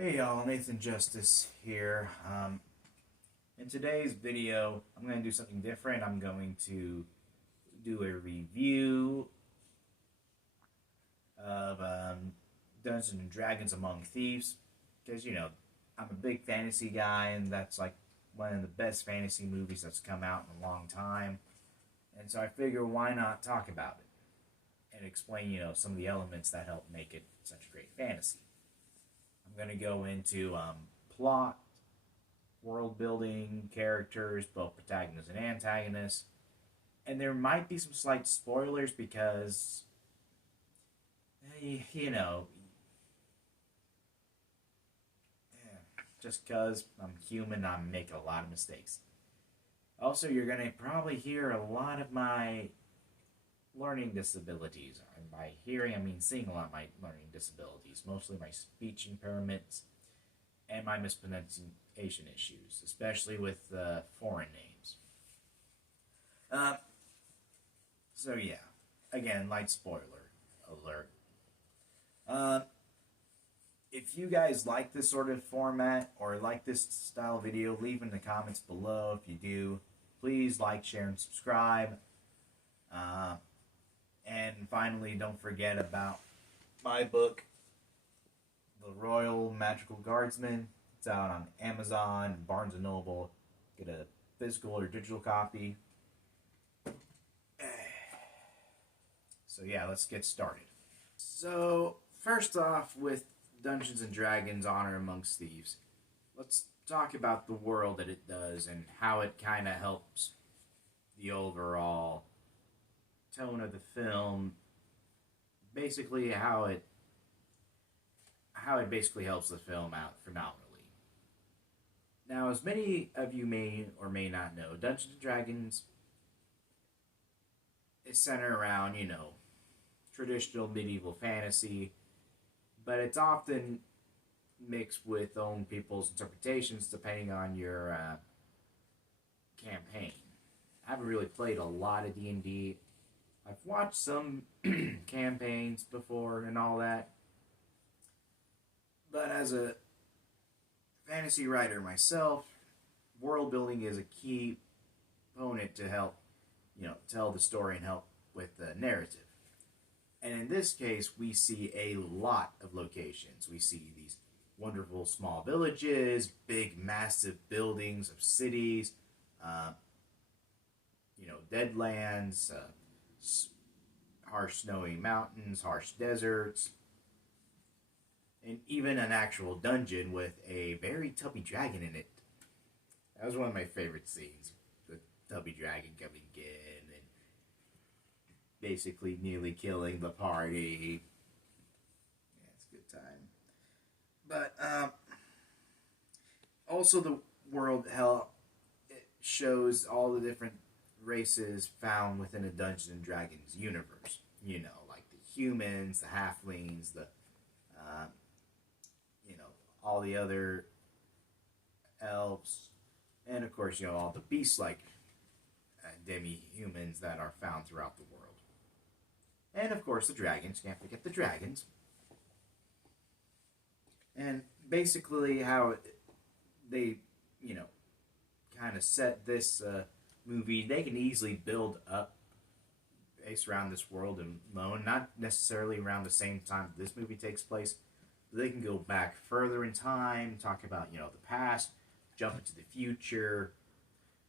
Hey y'all, Nathan Justice here. In today's video, I'm going to do something different. I'm going to do a review of Dungeons and Dragons Among Thieves. Because, I'm a big fantasy guy, and that's like one of the best fantasy movies that's come out in a long time. And so I figure, why not talk about it and explain, some of the elements that help make it such a great fantasy. I'm going to go into plot, world building, characters, both protagonists and antagonists. And there might be some slight spoilers because, you know, just because I'm human, I'm making a lot of mistakes. Also, you're going to probably hear a lot of my learning disabilities. And by hearing, I mean seeing a lot of my learning disabilities, mostly my speech impairments and my mispronunciation issues, especially with foreign names. Uh, so yeah, again, light spoiler alert. Uh, if you guys like this sort of format or like this style video, leave in the comments below. If you do, please like, share, and subscribe. And finally, don't forget about my book, The Royal Magical Guardsman. It's out on Amazon, Barnes & Noble. Get a physical or digital copy. So yeah, let's get started. So, first off, with Dungeons & Dragons Honor Amongst Thieves, let's talk about the world that it does and how it kind of helps the overall tone of the film. Basically, how it basically helps the film out phenomenally. Now, as many of you may or may not know, Dungeons & Dragons is centered around, traditional medieval fantasy, but it's often mixed with own people's interpretations depending on your campaign. I haven't really played a lot of D&D. I've watched some campaigns before and all that, but as a fantasy writer myself, world building is a key component to help, tell the story and help with the narrative. And in this case, we see a lot of locations. We see these wonderful small villages, big, massive buildings of cities, deadlands, harsh snowy mountains, harsh deserts, and even an actual dungeon with a very tubby dragon in it. That was one of my favorite scenes. The tubby dragon coming in and basically nearly killing the party. Yeah, it's a good time. But also the world hell it shows all the different races found within a Dungeons and Dragons universe. Like the humans, the halflings, the all the other elves, and of course, all the beast-like demi-humans that are found throughout the world. And of course, the dragons. Can't forget the dragons. And basically, how they, kind of set this movie, they can easily build up based around this world alone, not necessarily around the same time this movie takes place. They can go back further in time, talk about, the past, jump into the future.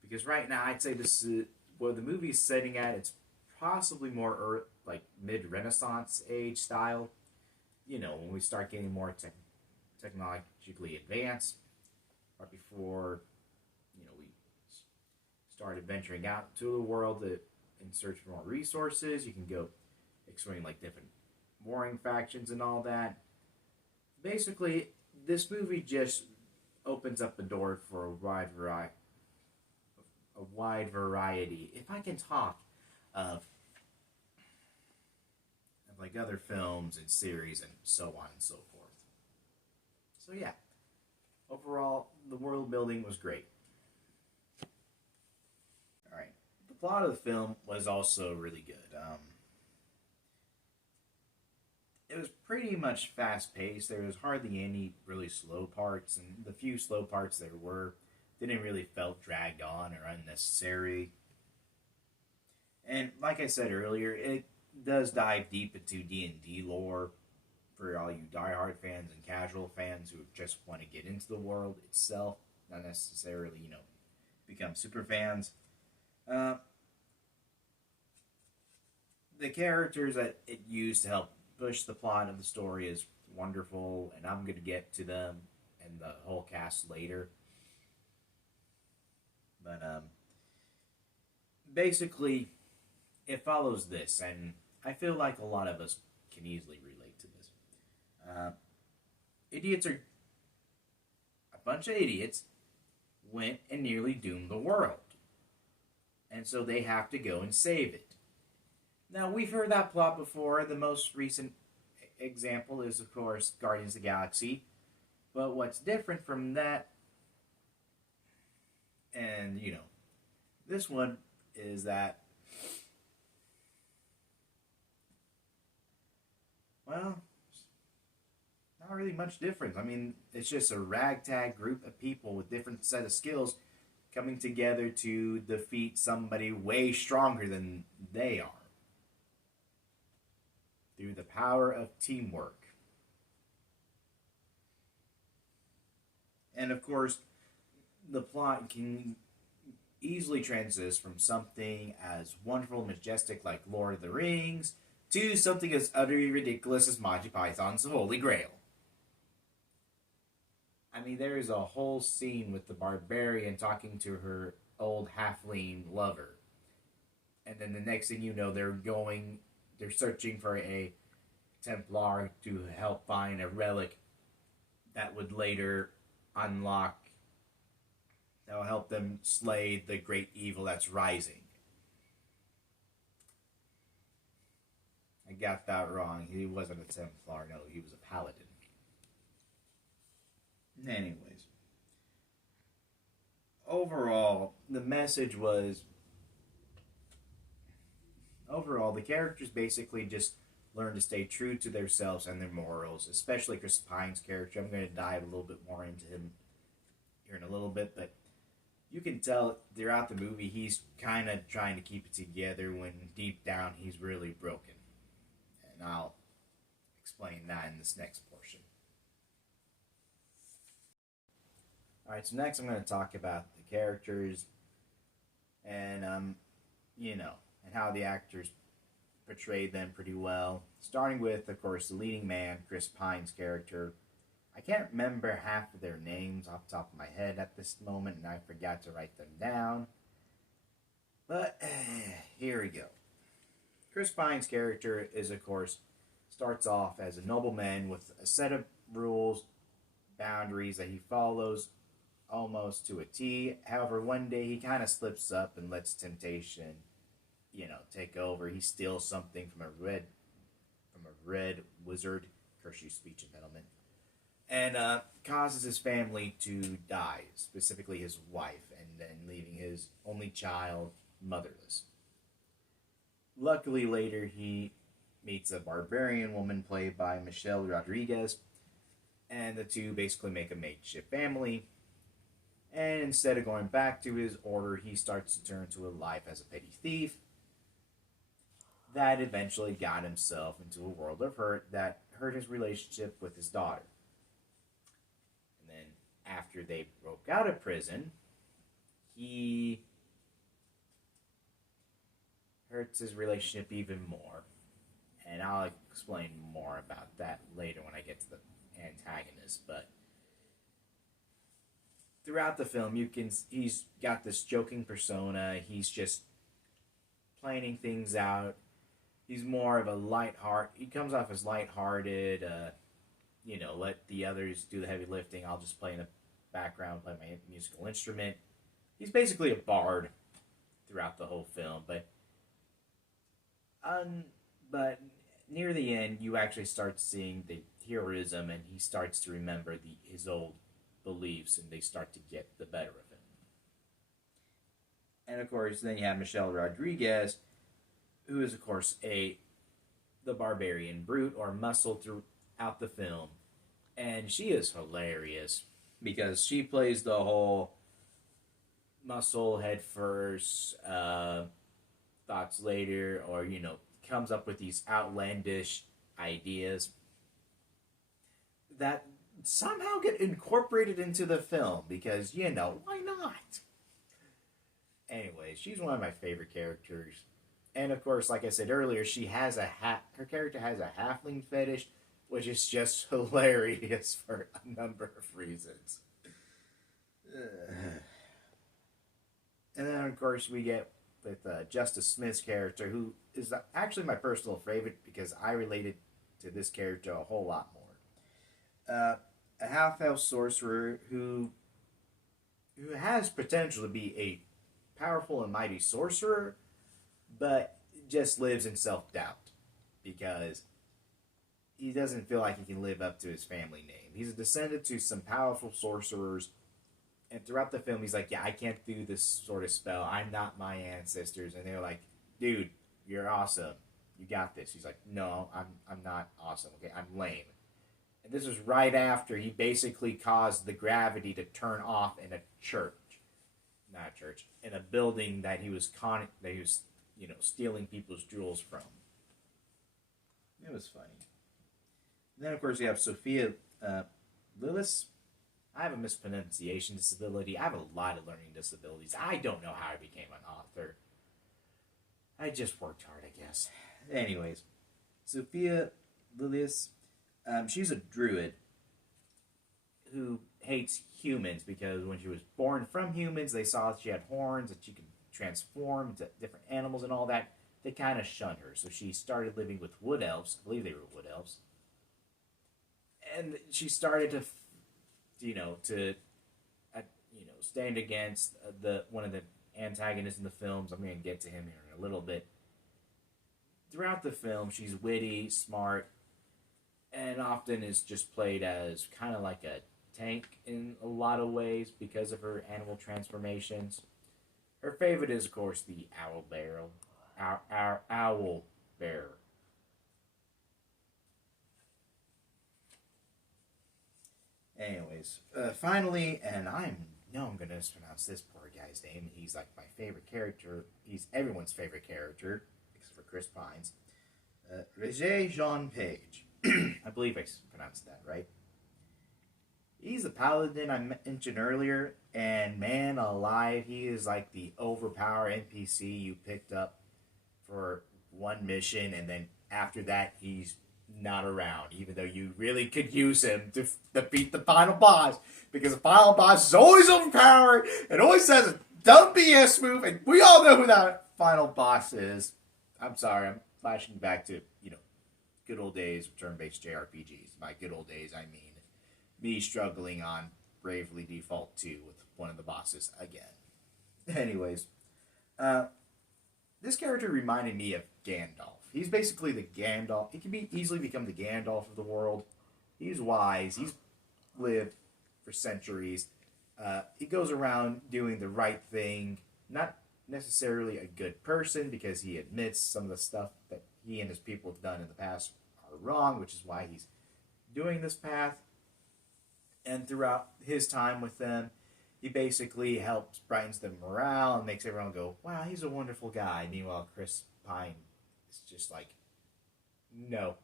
Because right now, I'd say this is where the movie is setting at. It's possibly more like mid-Renaissance age style. When we start getting more technologically advanced, right before, we started venturing out to the world in search for more resources. You can go exploring like different warring factions and all that. Basically, this movie just opens up the door for a wide variety, if I can talk, of like other films and series and so on and so forth. So yeah, overall, the world building was great. All right, the plot of the film was also really good. it was pretty much fast paced. There was hardly any really slow parts, and the few slow parts there were didn't really felt dragged on or unnecessary. And like I said earlier, it does dive deep into D&D lore for all you diehard fans and casual fans who just want to get into the world itself, not necessarily, become super fans. Uh, the characters that it used to help push the plot of the story is wonderful, and I'm going to get to them and the whole cast later. But basically, it follows this, and I feel like a lot of us can easily relate to this. Uh, idiots are a bunch of idiots went and nearly doomed the world, and so they have to go and save it. Now we've heard that plot before. The most recent example is, of course, Guardians of the Galaxy. But what's different from that, and this one is that, well, not really much difference. I mean, it's just a ragtag group of people with different set of skills coming together to defeat somebody way stronger than they are through the power of teamwork. And of course, the plot can easily transist from something as wonderful and majestic like Lord of the Rings to something as utterly ridiculous as Monty Python's The Holy Grail. I mean, there is a whole scene with the barbarian talking to her old halfling lover. And then the next thing you know, they're searching for a Templar to help find a relic that would later unlock, that will help them slay the great evil that's rising. I got that wrong. He wasn't a Templar, no, he was a paladin. Anyways, overall, the message was, the characters basically just learn to stay true to themselves and their morals, especially Chris Pine's character. I'm going to dive a little bit more into him here in a little bit, but you can tell throughout the movie he's kind of trying to keep it together when deep down he's really broken. And I'll explain that in this next portion. Alright, so next I'm going to talk about the characters and, and how the actors portrayed them pretty well. Starting with, of course, the leading man, Chris Pine's character. I can't remember half of their names off the top of my head at this moment, and I forgot to write them down. But, here we go. Chris Pine's character is, of course, starts off as a nobleman with a set of rules, boundaries that he follows almost to a T. However, one day he kind of slips up and lets temptation, take over. He steals something from a red wizard, curse you, speech impediment, and causes his family to die, specifically his wife, and then leaving his only child motherless. Luckily, later he meets a barbarian woman played by Michelle Rodriguez, and the two basically make a makeshift family. And instead of going back to his order, he starts to turn to a life as a petty thief that eventually got himself into a world of hurt that hurt his relationship with his daughter. And then after they broke out of prison, he hurts his relationship even more. And I'll explain more about that later when I get to the antagonist. But throughout the film, he's got this joking persona. He's just planning things out. He's more of a he comes off as lighthearted, let the others do the heavy lifting. I'll just play in the background, play my musical instrument. He's basically a bard throughout the whole film, but near the end, you actually start seeing the heroism, and he starts to remember his old beliefs, and they start to get the better of him. And of course, then you have Michelle Rodriguez, who is, of course, a the barbarian brute or muscle throughout the film, and she is hilarious because she plays the whole muscle head first, thoughts later, or comes up with these outlandish ideas that somehow get incorporated into the film because why not? Anyway, she's one of my favorite characters. And of course, like I said earlier, her character has a halfling fetish, which is just hilarious for a number of reasons. And then, of course, we get with Justice Smith's character, who is actually my personal favorite because I related to this character a whole lot more. A half-elf sorcerer who has potential to be a powerful and mighty sorcerer, but just lives in self-doubt because he doesn't feel like he can live up to his family name. He's a descendant to some powerful sorcerers, and throughout the film, he's like, yeah, I can't do this sort of spell. I'm not my ancestors. And they're like, dude, you're awesome. You got this. He's like, no, I'm not awesome. Okay, I'm lame. And this was right after he basically caused the gravity to turn off in a church. Not a church. In a building that he was stealing people's jewels from. It was funny. And then, of course, you have Sophia Lillis. I have a mispronunciation disability. I have a lot of learning disabilities. I don't know how I became an author. I just worked hard, I guess. Anyways, Sophia Lillis, she's a druid who hates humans because when she was born from humans, they saw that she had horns, that she could transform into different animals and all that. They kind of shunned her. So she started living with wood elves. I believe they were wood elves. And she started to stand against one of the antagonists in the films. I'm going to get to him here in a little bit. Throughout the film, she's witty, smart, and often is just played as kind of like a tank in a lot of ways because of her animal transformations. Her favorite is, of course, the owl bearer. Our owl bearer. Anyways, finally, and I'm going to mispronounce this poor guy's name. He's like my favorite character. He's everyone's favorite character, except for Chris Pines. Roger Jean Page. I believe I pronounced that right. He's the paladin I mentioned earlier, and man alive, he is like the overpowered NPC you picked up for one mission, and then after that, he's not around, even though you really could use him to defeat the final boss, because the final boss is always overpowered and always says a dumb BS move, and we all know who that final boss is. I'm sorry, I'm flashing back to, good old days of turn-based JRPGs. By good old days, I mean me struggling on Bravely Default 2 with one of the bosses again. Anyways, this character reminded me of Gandalf. He's basically the Gandalf. He can easily become the Gandalf of the world. He's wise. He's lived for centuries. He goes around doing the right thing. Not necessarily a good person because he admits some of the stuff that he and his people have done in the past are wrong, which is why he's doing this path. And throughout his time with them, he basically helps brightens the morale and makes everyone go, wow, he's a wonderful guy. Meanwhile, Chris Pine is just like, no,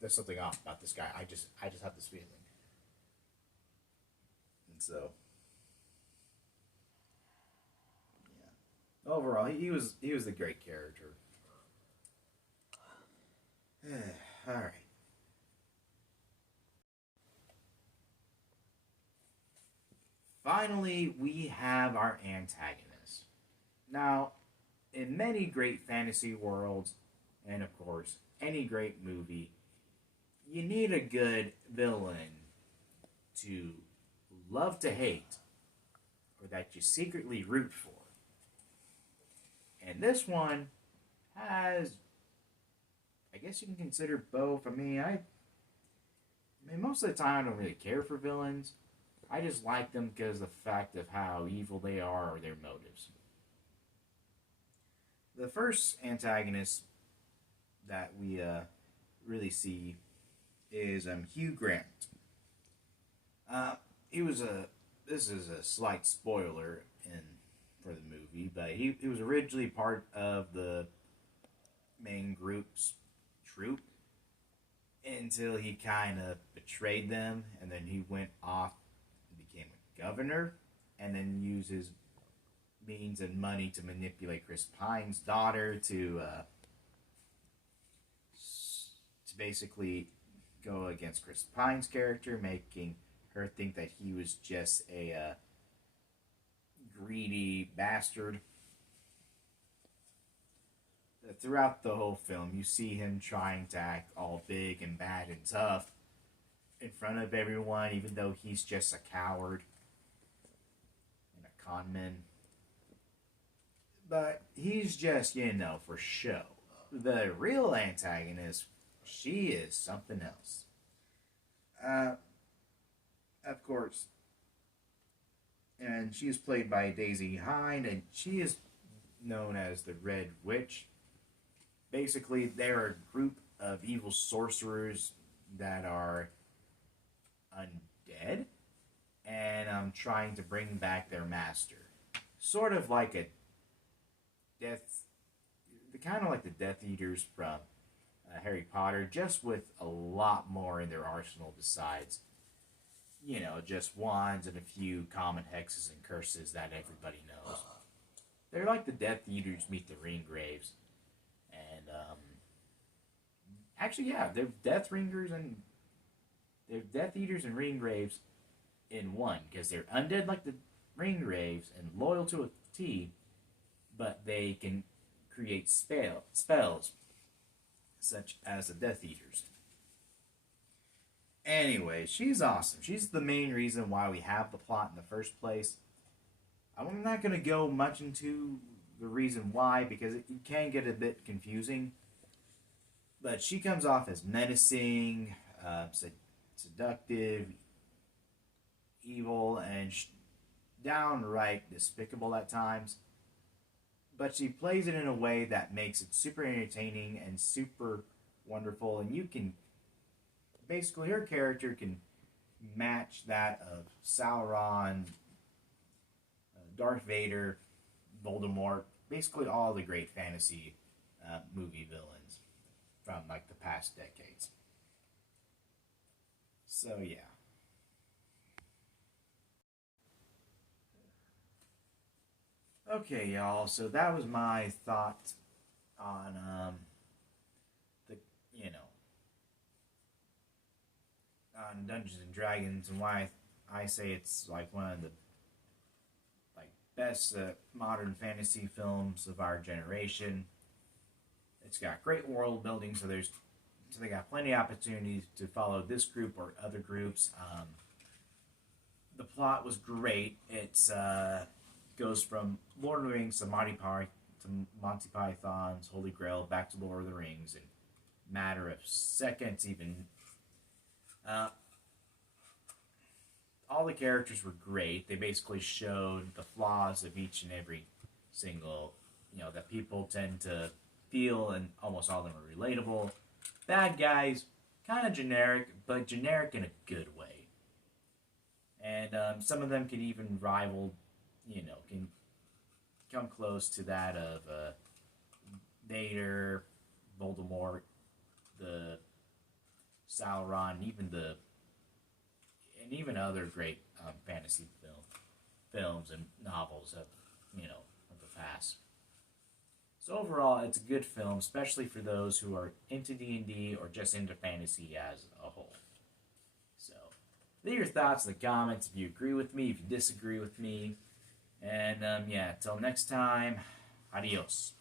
there's something off about this guy. I just have this feeling. And so, yeah. Overall, he was a great character. All right. Finally, we have our antagonist. Now, in many great fantasy worlds, and of course, any great movie, you need a good villain to love to hate, or that you secretly root for. And this one has, I guess you can consider both. I mean, most of the time I don't really care for villains. I just like them because of the fact of how evil they are or their motives. The first antagonist that we really see is Hugh Grant. He was a This is a slight spoiler in for the movie, but he was originally part of the main group's troop until he kind of betrayed them, and then he went off and became a governor, and then used his means and money to manipulate Chris Pine's daughter to basically go against Chris Pine's character, making her think that he was just a greedy bastard. Throughout the whole film, you see him trying to act all big and bad and tough in front of everyone, even though he's just a coward and a conman. But he's just, for show. The real antagonist, she is something else. Of course. And she is played by Daisy Hind, and she is known as the Red Witch. Basically, they're a group of evil sorcerers that are undead and trying to bring back their master. Sort of like a kind of like the Death Eaters from Harry Potter, just with a lot more in their arsenal besides, just wands and a few common hexes and curses that everybody knows. They're like the Death Eaters meet the Ringgraves. And, actually, yeah, they're Death Eaters and Ringgraves in one, because they're undead like the Ringgraves and loyal to a T, but they can create spells, such as the Death Eaters. Anyway, she's awesome. She's the main reason why we have the plot in the first place. I'm not going to go much into the reason why, because it can get a bit confusing. But she comes off as menacing, seductive, evil, and downright despicable at times. But she plays it in a way that makes it super entertaining and super wonderful, and you can basically, her character can match that of Sauron, Darth Vader, Voldemort, basically all the great fantasy movie villains from like the past decades. So yeah. Okay, y'all. So that was my thought on the on Dungeons and Dragons, and why I say it's like one of the best modern fantasy films of our generation. It's got great world building, so they got plenty of opportunities to follow this group or other groups. The plot was great. It's goes from Lord of the Rings to Monty Python's Holy Grail, back to Lord of the Rings in a matter of seconds. Even all the characters were great. They basically showed the flaws of each and every single, that people tend to feel, and almost all of them are relatable. Bad guys, kind of generic, but generic in a good way. And some of them can even rival, can come close to that of Vader, Voldemort, the Sauron, even other great fantasy films and novels of the past. So overall, it's a good film, especially for those who are into D&D or just into fantasy as a whole. So, leave your thoughts in the comments if you agree with me, if you disagree with me. And, till next time, adios.